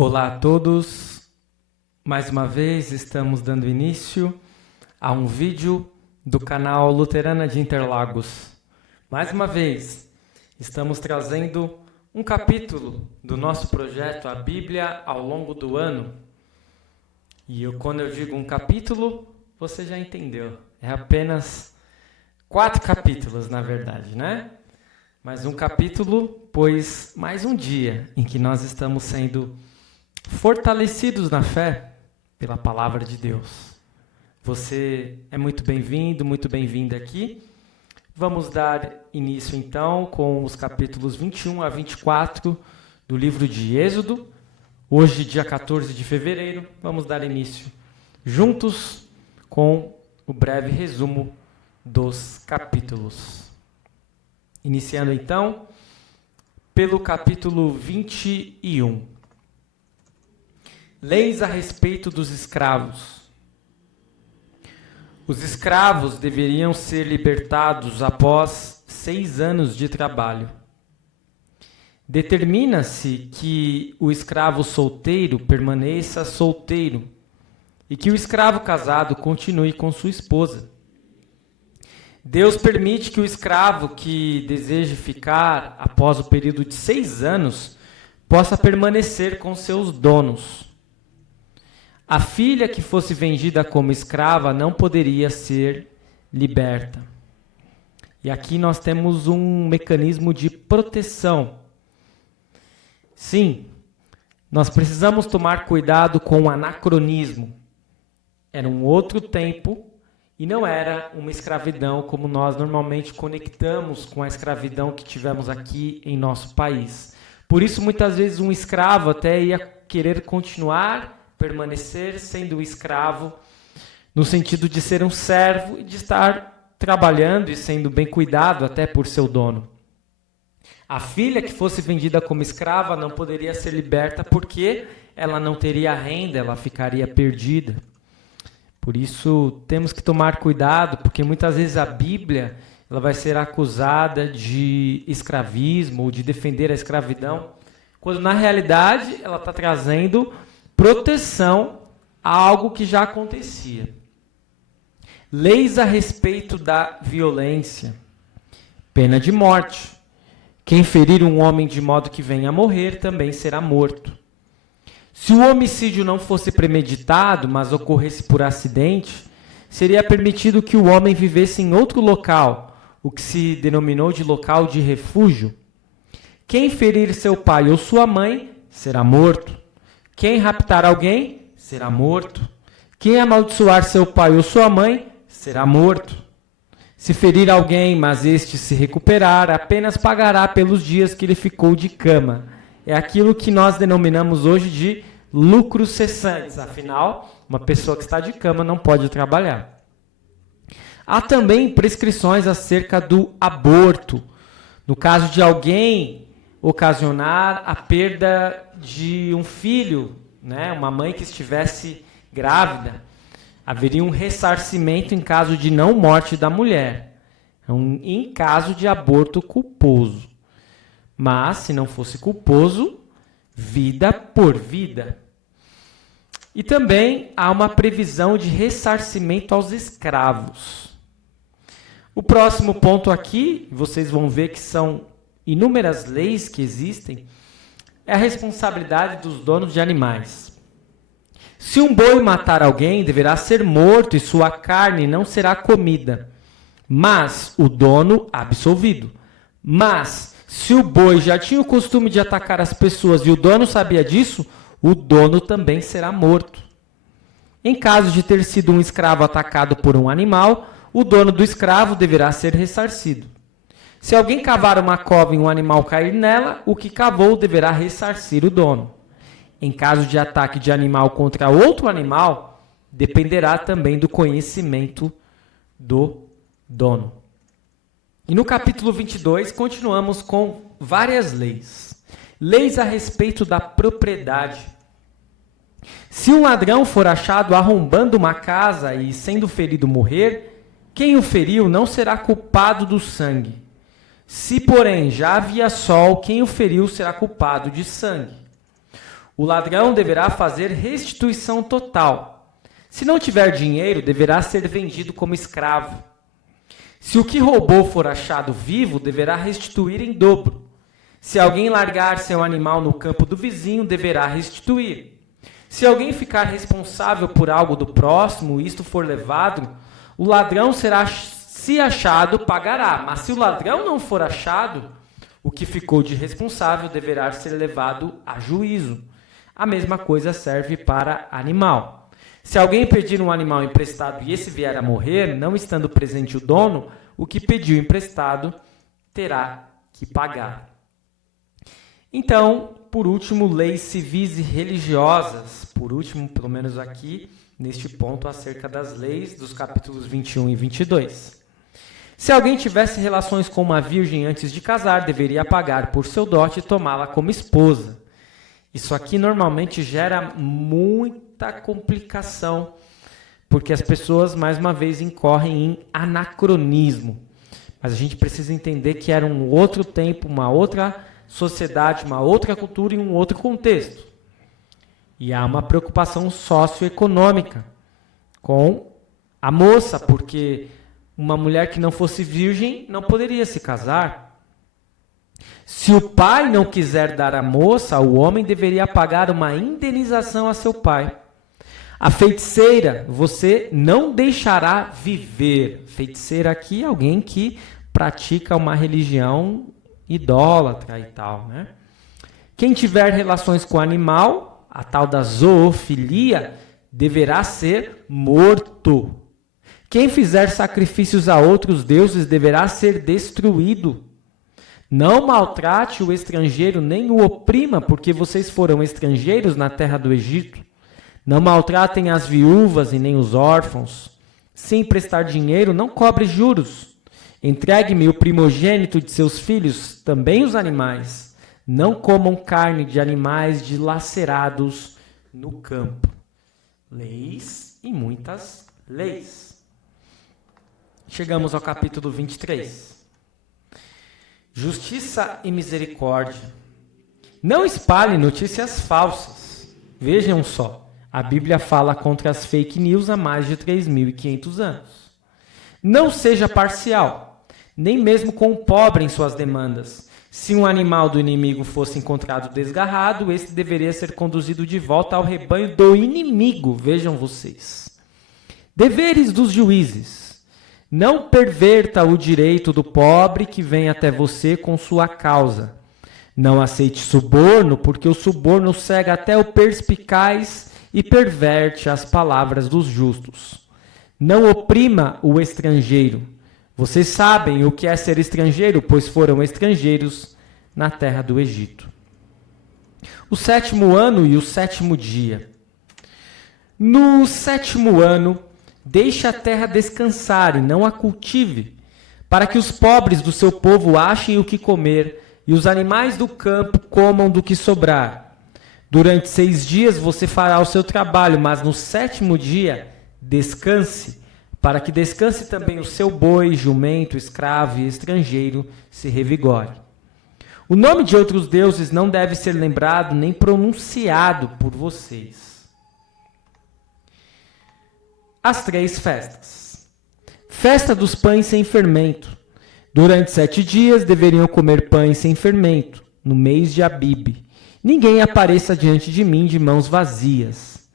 Olá a todos, mais uma vez estamos dando início a um vídeo do canal Luterana de Interlagos. Mais uma vez, estamos trazendo um capítulo do nosso projeto A Bíblia ao longo do ano. Quando eu digo um capítulo, você já entendeu. É apenas 4 capítulos, na verdade, né? Mas um capítulo, pois mais um dia em que nós estamos sendo fortalecidos na fé pela palavra de Deus. Você é muito bem-vindo, muito bem-vinda aqui. Vamos dar início então com os capítulos 21 a 24 do livro de Êxodo. Hoje, dia 14 de fevereiro, vamos dar início juntos com o breve resumo dos capítulos. Iniciando então pelo capítulo 21. Leis a respeito dos escravos. Os escravos deveriam ser libertados após 6 anos de trabalho. Determina-se que o escravo solteiro permaneça solteiro e que o escravo casado continue com sua esposa. Deus permite que o escravo que deseje ficar após o período de 6 anos possa permanecer com seus donos. A filha que fosse vendida como escrava não poderia ser liberta. E aqui nós temos um mecanismo de proteção. Sim, nós precisamos tomar cuidado com o anacronismo. Era um outro tempo e não era uma escravidão como nós normalmente conectamos com a escravidão que tivemos aqui em nosso país. Por isso, muitas vezes, um escravo até ia querer permanecer sendo escravo, no sentido de ser um servo e de estar trabalhando e sendo bem cuidado até por seu dono. A filha que fosse vendida como escrava não poderia ser liberta porque ela não teria renda, ela ficaria perdida. Por isso, temos que tomar cuidado, porque muitas vezes a Bíblia ela vai ser acusada de escravismo ou de defender a escravidão, quando na realidade ela está trazendo proteção a algo que já acontecia. Leis a respeito da violência. Pena de morte. Quem ferir um homem de modo que venha a morrer também será morto. Se o homicídio não fosse premeditado, mas ocorresse por acidente, seria permitido que o homem vivesse em outro local, o que se denominou de local de refúgio. Quem ferir seu pai ou sua mãe será morto. Quem raptar alguém será morto. Quem amaldiçoar seu pai ou sua mãe será morto. Se ferir alguém, mas este se recuperar, apenas pagará pelos dias que ele ficou de cama. É aquilo que nós denominamos hoje de lucros cessantes. Afinal, uma pessoa que está de cama não pode trabalhar. Há também prescrições acerca do aborto. No caso de alguém ocasionar a perda de um filho, né? Uma mãe que estivesse grávida, haveria um ressarcimento em caso de não morte da mulher, em caso de aborto culposo. Mas, se não fosse culposo, vida por vida. E também há uma previsão de ressarcimento aos escravos. O próximo ponto aqui, vocês vão ver que são inúmeras leis que existem, é a responsabilidade dos donos de animais. Se um boi matar alguém, deverá ser morto e sua carne não será comida, mas o dono absolvido. Mas, se o boi já tinha o costume de atacar as pessoas e o dono sabia disso, o dono também será morto. Em caso de ter sido um escravo atacado por um animal, o dono do escravo deverá ser ressarcido. Se alguém cavar uma cova e um animal cair nela, o que cavou deverá ressarcir o dono. Em caso de ataque de animal contra outro animal, dependerá também do conhecimento do dono. E no capítulo 22, continuamos com várias leis. Leis a respeito da propriedade. Se um ladrão for achado arrombando uma casa e, sendo ferido, morrer, quem o feriu não será culpado do sangue. Se, porém, já havia sol, quem o feriu será culpado de sangue. o ladrão deverá fazer restituição total. Se não tiver dinheiro, deverá ser vendido como escravo. Se o que roubou for achado vivo, deverá restituir em dobro. Se alguém largar seu animal no campo do vizinho, deverá restituir. Se alguém ficar responsável por algo do próximo e isto for levado, o ladrão será, se achado, pagará. Mas se o ladrão não for achado, o que ficou de responsável deverá ser levado a juízo. A mesma coisa serve para animal. Se alguém pedir um animal emprestado e esse vier a morrer, não estando presente o dono, o que pediu emprestado terá que pagar. Então, por último, leis civis e religiosas. Por último, pelo menos aqui, neste ponto, acerca das leis dos capítulos 21 e 22. Se alguém tivesse relações com uma virgem antes de casar, deveria pagar por seu dote e tomá-la como esposa. Isso aqui normalmente gera muita complicação, porque as pessoas, mais uma vez, incorrem em anacronismo. Mas a gente precisa entender que era um outro tempo, uma outra sociedade, uma outra cultura e um outro contexto. E há uma preocupação socioeconômica com a moça, porque uma mulher que não fosse virgem não poderia se casar. Se o pai não quiser dar a moça, o homem deveria pagar uma indenização a seu pai. A feiticeira você não deixará viver. Feiticeira aqui é alguém que pratica uma religião idólatra e tal, né? Quem tiver relações com o animal, a tal da zoofilia, deverá ser morto. Quem fizer sacrifícios a outros deuses deverá ser destruído. Não maltrate o estrangeiro, nem o oprima, porque vocês foram estrangeiros na terra do Egito. Não maltratem as viúvas e nem os órfãos. Se emprestar dinheiro, não cobre juros. Entregue-me o primogênito de seus filhos, também os animais. Não comam carne de animais dilacerados no campo. Leis e muitas leis. Chegamos ao capítulo 23. Justiça e misericórdia. Não espalhe notícias falsas. Vejam só, a Bíblia fala contra as fake news há mais de 3.500 anos. Não seja parcial, nem mesmo com o pobre em suas demandas. Se um animal do inimigo fosse encontrado desgarrado, este deveria ser conduzido de volta ao rebanho do inimigo. Vejam vocês. Deveres dos juízes. Não perverta o direito do pobre que vem até você com sua causa. Não aceite suborno, porque o suborno cega até o perspicaz e perverte as palavras dos justos. Não oprima o estrangeiro. Vocês sabem o que é ser estrangeiro, pois foram estrangeiros na terra do Egito. O 7º ano e o 7º dia. No 7º ano, deixe a terra descansar e não a cultive, para que os pobres do seu povo achem o que comer e os animais do campo comam do que sobrar. Durante 6 dias você fará o seu trabalho, mas no 7º dia descanse, para que descanse também o seu boi, jumento, escravo e estrangeiro se revigore. O nome de outros deuses não deve ser lembrado nem pronunciado por vocês. As 3 festas. Festa dos pães sem fermento. Durante 7 dias deveriam comer pães sem fermento, no mês de Abibe. Ninguém apareça diante de mim de mãos vazias.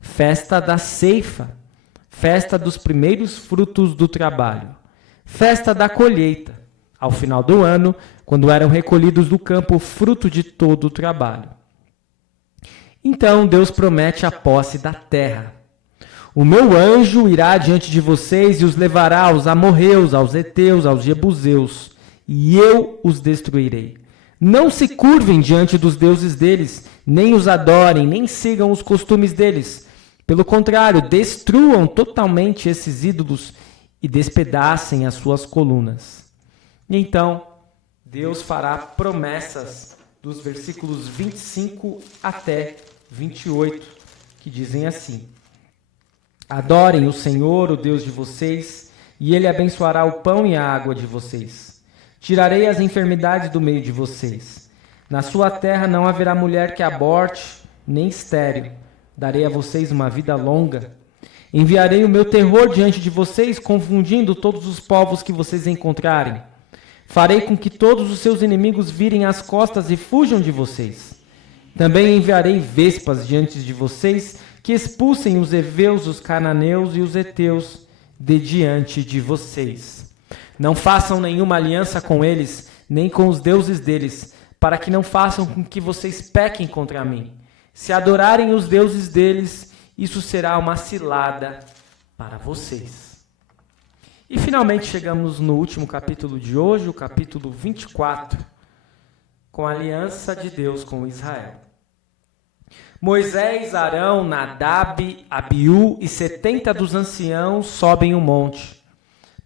Festa da ceifa. Festa dos primeiros frutos do trabalho. Festa da colheita. Ao final do ano, quando eram recolhidos do campo o fruto de todo o trabalho. Então Deus promete a posse da terra. O meu anjo irá diante de vocês e os levará aos amorreus, aos heteus, aos jebuseus, e eu os destruirei. Não se curvem diante dos deuses deles, nem os adorem, nem sigam os costumes deles. Pelo contrário, destruam totalmente esses ídolos e despedacem as suas colunas. E então, Deus fará promessas dos versículos 25 até 28, que dizem assim: adorem o Senhor, o Deus de vocês, e Ele abençoará o pão e a água de vocês. Tirarei as enfermidades do meio de vocês. Na sua terra não haverá mulher que aborte, nem estéril. Darei a vocês uma vida longa. Enviarei o meu terror diante de vocês, confundindo todos os povos que vocês encontrarem. Farei com que todos os seus inimigos virem as costas e fujam de vocês. Também enviarei vespas diante de vocês, que expulsem os heveus, os cananeus e os heteus de diante de vocês. Não façam nenhuma aliança com eles, nem com os deuses deles, para que não façam com que vocês pequem contra mim. Se adorarem os deuses deles, isso será uma cilada para vocês. E finalmente chegamos no último capítulo de hoje, o capítulo 24, com a aliança de Deus com Israel. Moisés, Arão, Nadab, Abiú e 70 dos anciãos sobem o monte.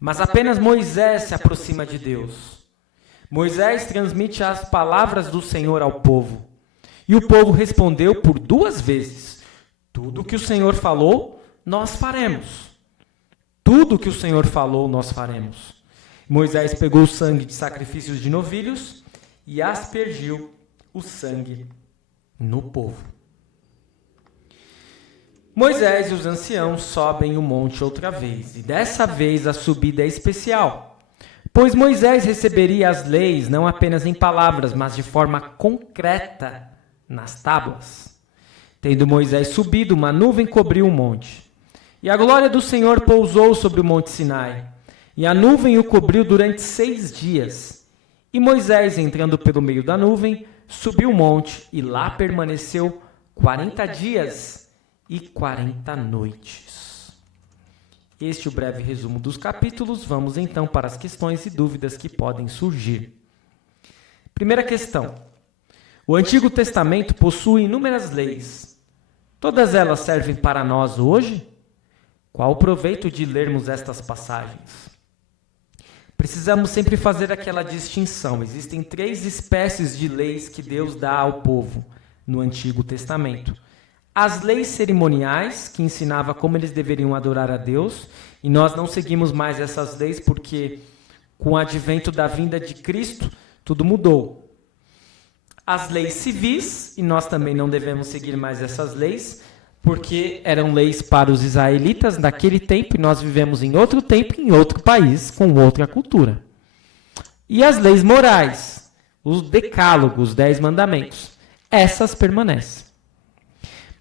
Mas apenas Moisés se aproxima de Deus. Moisés transmite as palavras do Senhor ao povo. E o povo respondeu por 2 vezes: tudo que o Senhor falou, nós faremos. Tudo que o Senhor falou, nós faremos. Moisés pegou o sangue de sacrifícios de novilhos e aspergiu o sangue no povo. Moisés e os anciãos sobem o monte outra vez, e dessa vez a subida é especial, pois Moisés receberia as leis não apenas em palavras, mas de forma concreta nas tábuas. Tendo Moisés subido, uma nuvem cobriu o monte. E a glória do Senhor pousou sobre o monte Sinai. E a nuvem o cobriu durante 6 dias. E Moisés, entrando pelo meio da nuvem, subiu o monte e lá permaneceu 40 dias e 40 noites. Este é o breve resumo dos capítulos. Vamos então para as questões e dúvidas que podem surgir. Primeira questão. O Antigo Testamento possui inúmeras leis. Todas elas servem para nós hoje? Qual o proveito de lermos estas passagens? Precisamos sempre fazer aquela distinção. Existem 3 espécies de leis que Deus dá ao povo no Antigo Testamento. As leis cerimoniais, que ensinava como eles deveriam adorar a Deus, e nós não seguimos mais essas leis porque, com o advento da vinda de Cristo, tudo mudou. As leis civis, e nós também não devemos seguir mais essas leis, porque eram leis para os israelitas naquele tempo, e nós vivemos em outro tempo, em outro país, com outra cultura. E as leis morais, os decálogos, os 10 mandamentos, essas permanecem.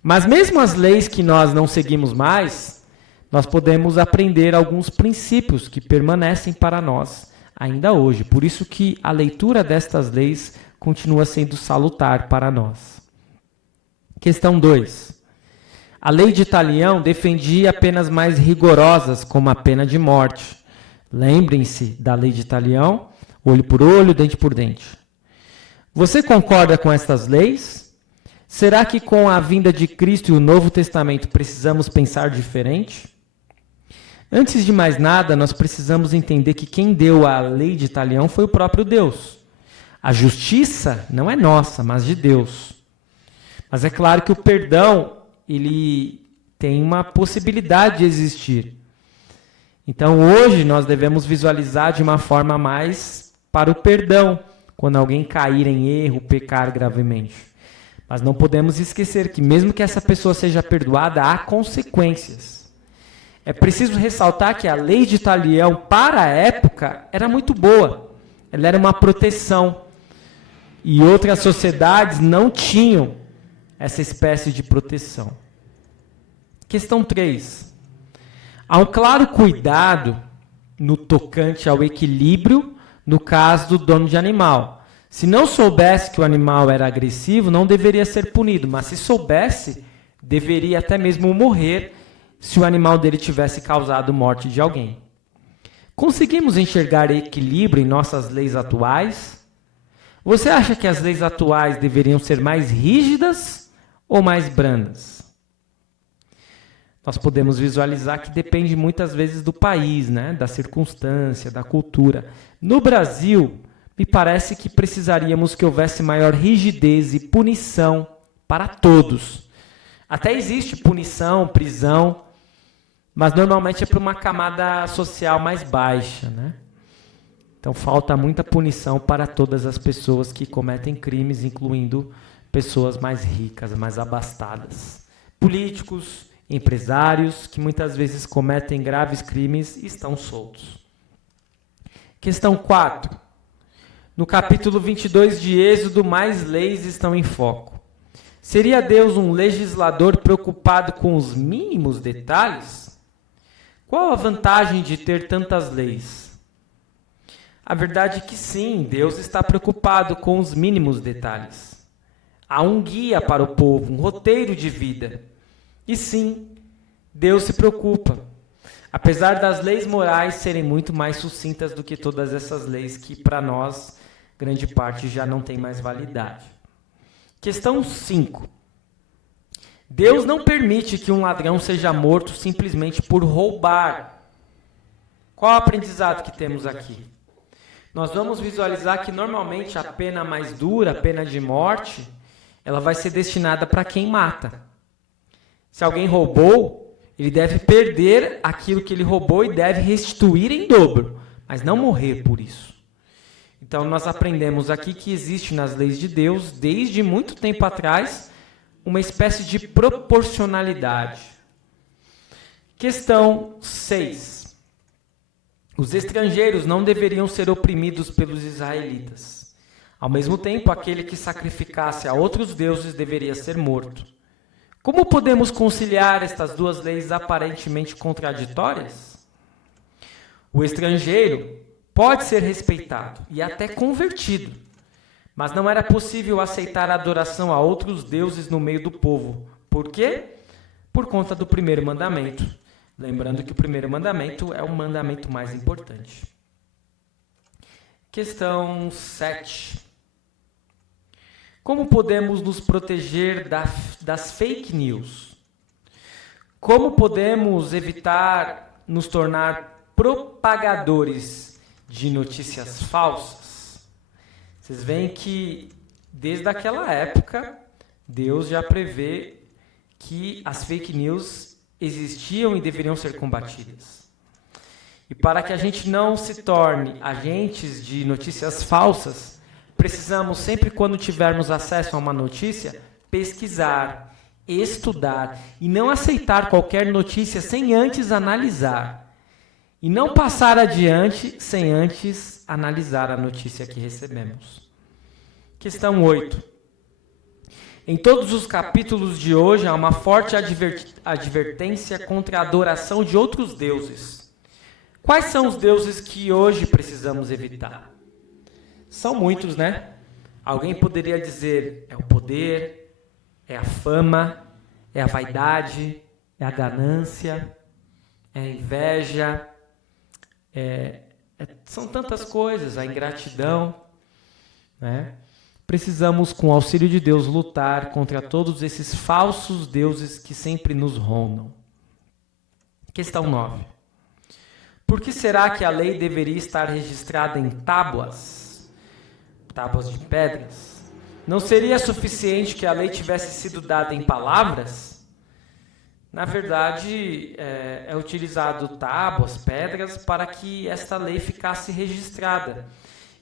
Mas mesmo as leis que nós não seguimos mais, nós podemos aprender alguns princípios que permanecem para nós ainda hoje. Por isso que a leitura destas leis continua sendo salutar para nós. Questão 2. A lei de Talião defendia penas mais rigorosas, como a pena de morte. Lembrem-se da lei de Talião, olho por olho, dente por dente. Você concorda com estas leis? Será que com a vinda de Cristo e o Novo Testamento precisamos pensar diferente? Antes de mais nada, nós precisamos entender que quem deu a lei de Talião foi o próprio Deus. A justiça não é nossa, mas de Deus. Mas é claro que o perdão, ele tem uma possibilidade de existir. Então, hoje, nós devemos visualizar de uma forma mais para o perdão, quando alguém cair em erro, pecar gravemente. Mas não podemos esquecer que, mesmo que essa pessoa seja perdoada, há consequências. É preciso ressaltar que a lei de Talião, para a época, era muito boa. Ela era uma proteção. E outras sociedades não tinham essa espécie de proteção. Questão 3. Há um claro cuidado no tocante ao equilíbrio no caso do dono de animal. Se não soubesse que o animal era agressivo, não deveria ser punido, mas se soubesse, deveria até mesmo morrer se o animal dele tivesse causado morte de alguém. Conseguimos enxergar equilíbrio em nossas leis atuais? Você acha que as leis atuais deveriam ser mais rígidas ou mais brandas? Nós podemos visualizar que depende muitas vezes do país, né? Da circunstância, da cultura. No Brasil, me parece que precisaríamos que houvesse maior rigidez e punição para todos. Até existe punição, prisão, mas normalmente é para uma camada social mais baixa, né? Então falta muita punição para todas as pessoas que cometem crimes, incluindo pessoas mais ricas, mais abastadas. Políticos, empresários que muitas vezes cometem graves crimes e estão soltos. Questão 4. No capítulo 22 de Êxodo, mais leis estão em foco. Seria Deus um legislador preocupado com os mínimos detalhes? Qual a vantagem de ter tantas leis? A verdade é que sim, Deus está preocupado com os mínimos detalhes. Há um guia para o povo, um roteiro de vida. E sim, Deus se preocupa. Apesar das leis morais serem muito mais sucintas do que todas essas leis que, para nós, grande parte já não tem mais validade. Questão 5. Deus não permite que um ladrão seja morto simplesmente por roubar. Qual o aprendizado que temos aqui? Nós vamos visualizar que normalmente a pena mais dura, a pena de morte, ela vai ser destinada para quem mata. Se alguém roubou, ele deve perder aquilo que ele roubou e deve restituir em dobro, mas não morrer por isso. Então, nós aprendemos aqui que existe nas leis de Deus, desde muito tempo atrás, uma espécie de proporcionalidade. Questão 6. Os estrangeiros não deveriam ser oprimidos pelos israelitas. Ao mesmo tempo, aquele que sacrificasse a outros deuses deveria ser morto. Como podemos conciliar estas duas leis aparentemente contraditórias? O estrangeiro pode ser respeitado e até convertido, mas não era possível aceitar a adoração a outros deuses no meio do povo. Por quê? Por conta do primeiro mandamento. Lembrando que o primeiro mandamento é o mandamento mais importante. Questão 7. Como podemos nos proteger das fake news? Como podemos evitar nos tornar propagadores de notícias falsas? Vocês veem que, desde aquela época, Deus já prevê que as fake news existiam e deveriam ser combatidas. E para que a gente não se torne agentes de notícias falsas, precisamos, sempre quando tivermos acesso a uma notícia, pesquisar, estudar e não aceitar qualquer notícia sem antes analisar. E não passar adiante sem antes analisar a notícia que recebemos. Questão 8. Em todos os capítulos de hoje há uma forte advertência contra a adoração de outros deuses. Quais são os deuses que hoje precisamos evitar? São muitos, né? Alguém poderia dizer, é o poder, é a fama, é a vaidade, é a ganância, é a inveja, são tantas coisas, a ingratidão, né? Precisamos, com o auxílio de Deus, lutar contra todos esses falsos deuses que sempre nos rondam. Questão 9. Por que será que a lei deveria estar registrada em tábuas? Tábuas de pedras? Não seria suficiente que a lei tivesse sido dada em palavras? Na verdade, é utilizado tábuas, pedras, para que esta lei ficasse registrada.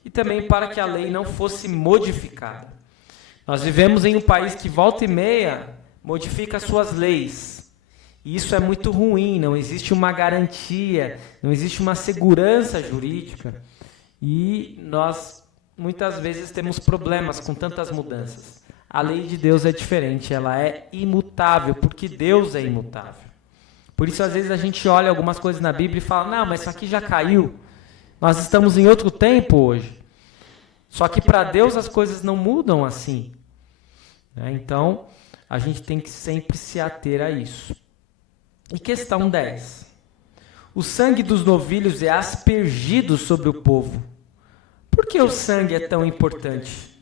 E também para que a lei não fosse modificada. Nós vivemos em um país que volta e meia modifica suas leis. E isso é muito ruim, não existe uma garantia, não existe uma segurança jurídica. E nós, muitas vezes, temos problemas com tantas mudanças. A lei de Deus é diferente, ela é imutável, porque Deus é imutável. Por isso, às vezes, a gente olha algumas coisas na Bíblia e fala, não, mas isso aqui já caiu. Nós estamos em outro tempo hoje. Só que para Deus as coisas não mudam assim. Então, a gente tem que sempre se ater a isso. E questão 10. O sangue dos novilhos é aspergido sobre o povo. Por que o sangue é tão importante?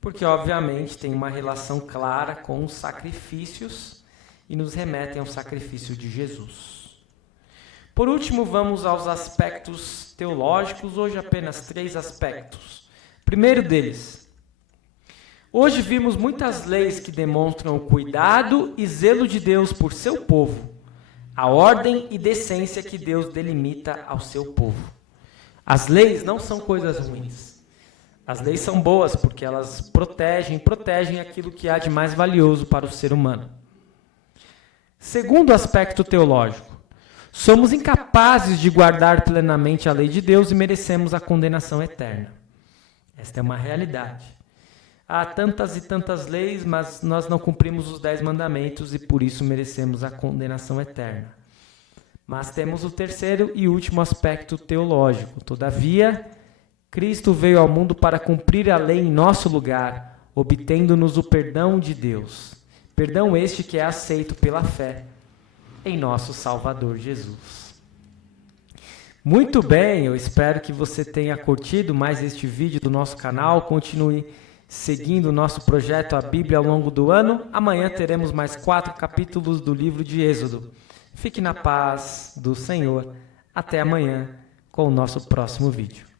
Porque, obviamente, tem uma relação clara com os sacrifícios e nos remetem ao sacrifício de Jesus. Por último, vamos aos aspectos teológicos, hoje apenas 3 aspectos. Primeiro deles, hoje vimos muitas leis que demonstram o cuidado e zelo de Deus por seu povo, a ordem e decência que Deus delimita ao seu povo. As leis não são coisas ruins. As leis são boas porque elas protegem aquilo que há de mais valioso para o ser humano. Segundo aspecto teológico, somos incapazes de guardar plenamente a lei de Deus e merecemos a condenação eterna. Esta é uma realidade. Há tantas e tantas leis, mas nós não cumprimos os 10 mandamentos e por isso merecemos a condenação eterna. Mas temos o terceiro e último aspecto teológico. Todavia, Cristo veio ao mundo para cumprir a lei em nosso lugar, obtendo-nos o perdão de Deus. Perdão este que é aceito pela fé em nosso Salvador Jesus. Muito bem, eu espero que você tenha curtido mais este vídeo do nosso canal. Continue seguindo o nosso projeto A Bíblia ao longo do ano. Amanhã teremos mais 4 capítulos do livro de Êxodo. Fique na paz do Senhor. Até amanhã com o nosso próximo vídeo.